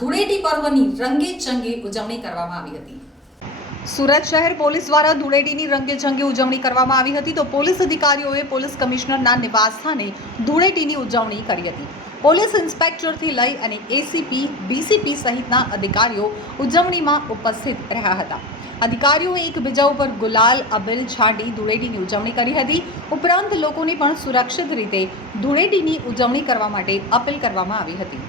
ધૂળેટી પર્વની રંગે ચંગે ઉજવણી કરવામાં આવી હતી. સુરત શહેર પોલીસ દ્વારા ધૂળેટીની રંગેચંગે ઉજવણી કરવામાં આવી હતી તો પોલીસ અધિકારીઓએ પોલીસ કમિશનરના નિવાસસ્થાને ધૂળેટીની ઉજવણી કરી હતી. પોલીસ ઇન્સ્પેક્ટરથી લઈ અને એસીપી, બીસીપી સહિતના અધિકારીઓ ઉજવણીમાં ઉપસ્થિત રહ્યા હતા. અધિકારીઓએ એકબીજા ઉપર ગુલાલ, અબિલ, છાંટી, ધૂળેટીની ઉજવણી કરી હતી. ઉપરાંત લોકોને પણ સુરક્ષિત રીતે ધૂળેટીની ઉજવણી કરવા માટે અપીલ કરવામાં આવી હતી.